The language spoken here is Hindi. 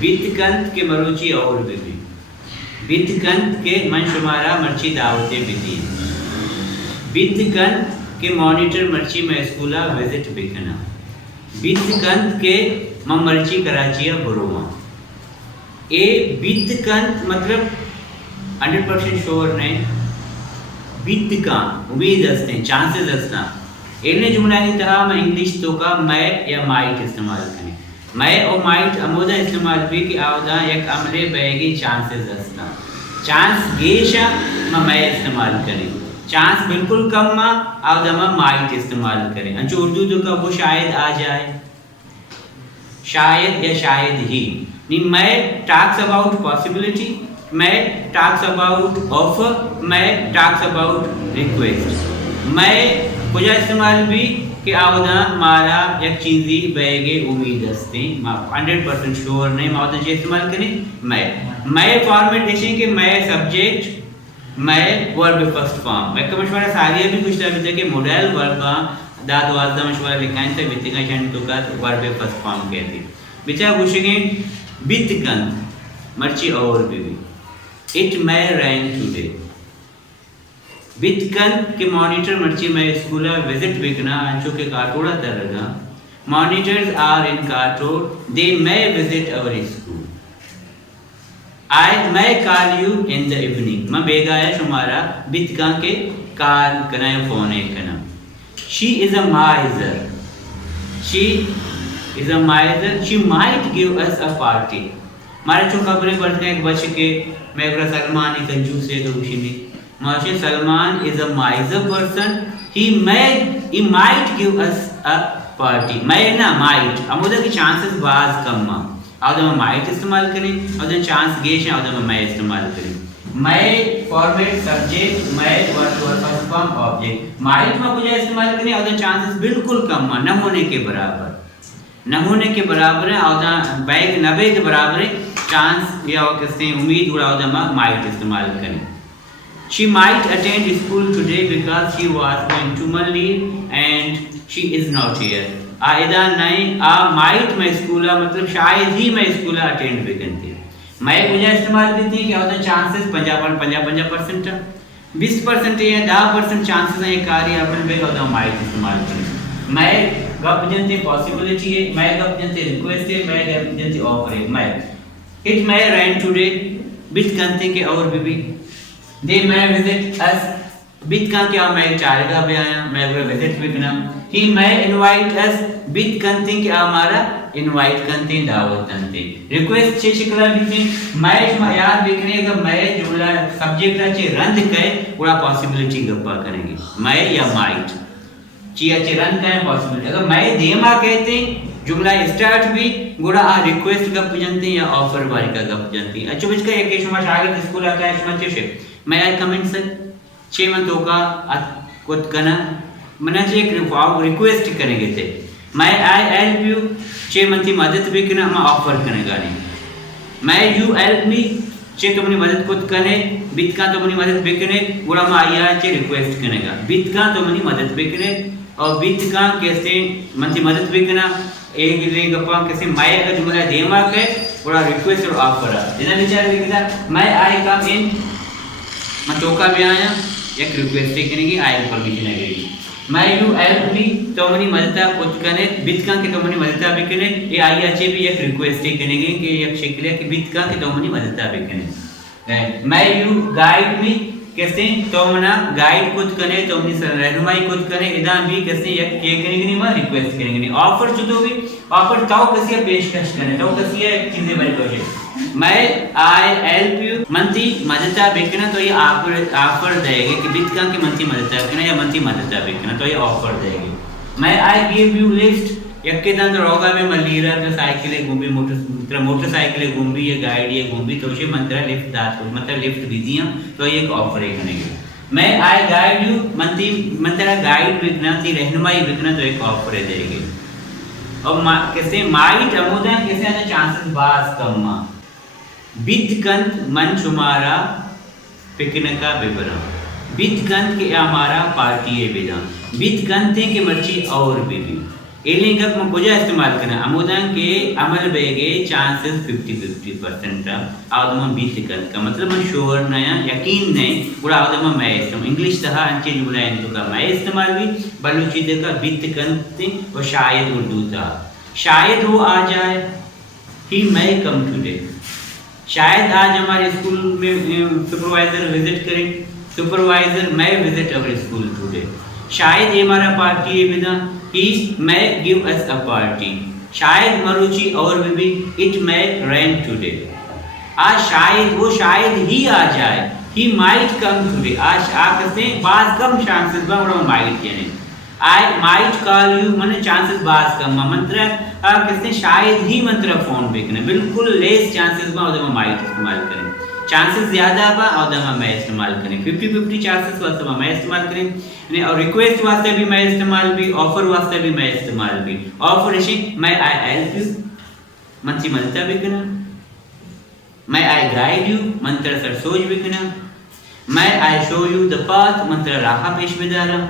बीतकंत के मरुची और बीबी, बीतकंत के मन शुमारा मर्ची दावते बिती, बीतकंत के मॉनिटर मर्ची में स्कूला विजिट बिकना, बीतकंत के मर्ची कराचिया बुरोमा। ए बीतकंत मतलब 100% श्योर नहीं, बीतका उम्मीद असते चांसेस असता। इन्हें जुमला की तरह मैं इंग्लिश तो का मैं या माइट इस्तेमाल करें, मैं और माइट अमोदा इस्तेमाल भी कि आवदा एक अमले बैगी चांसेस असता। चांस गेशा मैं इस्तेमाल करें, चांस बिल्कुल कम मा आवदा मैं माइट इस्तेमाल करें। अंचो उर्दू तो का वो शायद आ जाए, शायद या शायद ही नहीं। मैं टॉक्स अबाउट पॉसिबिलिटी, मैं टॉक्स अबाउट ऑफर, मैं टॉक्स अबाउट रिक्वेस्ट। मैं कुछ इस्तेमाल भी कि आवदा मारा एक चीज़ी बैगे उम्मीद असते 100% श्योर नहीं मावदा जे इस्तेमाल करें मैं फॉर्मेट देखें कि मैं सब्जेक्ट, मैं वर्ब फर्स्ट फॉर्म। मैं मशवरा सारिया भी कुछ तरह से कि मॉडल वर्ब दाद वाजदा मशवरा लिखाएं से बितिका चैन तो का वर्ब फर्स्ट फॉर्म कहती। बिचा पूछेंगे बीतकंत मर्ची और बीवी, इट may rain today। बीतकंत के मॉनिटर मर्ची में स्कूल विजिट बिकना अंचो के काटोड़ा तरगा। मॉनिटर्स आर इन काटोड़, they may visit our school। I may call you in the evening। मैं बेगाया शुमारा बीतका के कॉल करना या फोन एक करना। She is a miser, she is a miser, she might give us a party। मारे जो खबरें पढ़ते हैं बच के मैं सलमान ही कंजूस है तो उसी में माशे Salman is a माइजर person, he might give us a party. मैं ना माइट अमुदा की चांसेस बाज कम मा आवदा मैं माइट इस्तेमाल करें, आवदा चांस गेश है आवदा मैं इस्तेमाल करें। मैं फॉर्मेट सब्जेक्ट, मैं verb first form object. Might में कुछ इस्तेमाल करें आवदा चांसेस बिल्कुल कम मा, न होने के बराबर, न होने के बराबर है आवदा बैग 90 के बराबर है चांस या कहते हैं उम्मीद उड़ावदा माइट इस्तेमाल करें। She might attend school today because she was going to leave and she is not here। आयदा नहीं आ माइट में स्कूला मतलब शायद ही मैं स्कूला अटेंड भी करती। मैं मुझे इस्तेमाल भी थी क्या होता है चांसेस 50% 20% या 10% चांसेस हैं कार्य अपन भी होता है माइट इस्तेमाल करें। मैं गप जनते पॉसिबिलिटी है, मैं गप जनते रिक्वेस्ट है, मैं गप जनते ऑफर है। मैं इट may rain today, बीतकंत के और भी दे may visit us, बीतकंत क्या मैं चारेगा भी आया मैं वो विजिट भी करना। ही may invite us, बीतकंत के हमारा इनवाइट करते दावत करते। रिक्वेस्ट छे शिकला भी मैं याद देखने का मैं जुमला सब्जेक्ट अच्छे रंद कहे पूरा पॉसिबिलिटी गप्पा करेंगे मैं या माइट ची अच्छे रंद कहे पॉसिबिलिटी। अगर मैं देमा कहते जुमला स्टार्ट भी गुड़ा आ रिक्वेस्ट गप जानती या ऑफर वाली का गप जानती। अच्छा बच्चा एक शुमा शागिर्द स्कूल आता है शुमा चेशे मैं आई कमेंट से 6 मंथों का कुछ कना मना जे एक रिक्वेस्ट करेंगे थे मैं आई हेल्प यू 6 मंथ की मदद भी करना मैं ऑफर करेगा नहीं। मैं यू हेल्प मी 6 तुमने मदद खुद करे, बीतका तुमने मदद भी करे गुड़ा मैं आया चे रिक्वेस्ट करेगा, बीतका तुमने मदद भी करे और बीतका कैसे मंथी मदद भी करना एक रे गप्पा कैसे मैं का जुमला देमा के बड़ा रिक्वेस्ट और ऑफर है इधर विचार लिखा मैं आई कम इन मैं चौका भी आया एक रिक्वेस्ट करेंगे आई परमिशन लगेगी। मैं यू हेल्प मी तो मनी मदद खुद करे, बीतका के तो मनी मदद भी करे ये आई अच्छे भी एक रिक्वेस्ट करेंगे कि एक शिकले कि बीतका के तो मनी मदद भी करे। मैं यू गाइड मी कैसे तो मना गाइड खुद करे तो अपनी रहनुमाई खुद करे इदा भी कैसे एक ये करेंगे नहीं मैं रिक्वेस्ट करेंगे नहीं। ऑफर जो भी ऑफर ताऊ कैसे पेशकश करे तो कैसे चीजें बड़ी कोशिश मैं आई हेल्प यू मंथी मदद बेचना तो ये ऑफर देंगे कि बीतका की मंथी मदद बेचना या मंथी मदद बेचना तो ये ऑफर देंगे। मैं आई गिव यू लिफ्ट यक्के दान तो रोगा में मलीरा तो साइकिल घूमी मोटरसाइकिल घूमी या गाड़ी ये घूमी तो उसे मंत्रा लिफ्ट दात मतलब लिफ्ट दीजिए तो ये एक ऑफर है करेंगे। मैं आई गाइड यू मंथी मंत्रा गाइड बिकना थी रहनुमाई बिकना तो एक ऑफर है देंगे। और कैसे माइट अमोदा कैसे आने चांसेस बास कम मा बीतकंत मन शुमारा पिकनिक का विवरण बीतकंत के हमारा पार्टी है विदा बीतकंत के मर्ची और भी एलिंग अप में बुझा इस्तेमाल करना अमोदन के अमल बेगे चांसेस 50-50% आदम बीत कर का मतलब मैं श्योर नया यकीन नहीं बुरा आदम मैं इस्तेमाल इंग्लिश तहा अंचे जुमला इन तो का मैं इस्तेमाल भी बलूची दे का बीत करते और शायद उर्दू था शायद वो आ जाए ही may come today शायद आज हमारे स्कूल में सुपरवाइजर विजिट करें supervisor may visit our school today शायद ये हमारा पार्टी है बिना he may give us a party शायद मरुचि और भी it may rain today आज शायद वो शायद ही आ जाए he might come today आज कहते हैं बाज कम चांसेस बा और might यानी I might call you माने चांसेस बाज कम मंत्र कहते हैं शायद ही मंत्र फोन पे करना बिल्कुल लेस चांसेस बा और might इस्तेमाल करें चांसेस ज्यादा बा और मैं इस्तेमाल करें 50-50 चांसेस वास्ते मैं इस्तेमाल करें और रिक्वेस्ट वास्ते भी मैं इस्तेमाल भी ऑफर वास्ते भी मैं इस्तेमाल भी ऑफर इसी मैं आई हेल्प यू मंची मलता भी करना मैं आई गाइड यू मंत्र सर सोच भी करना मैं I show you the path मंत्र राह पेश बिदारा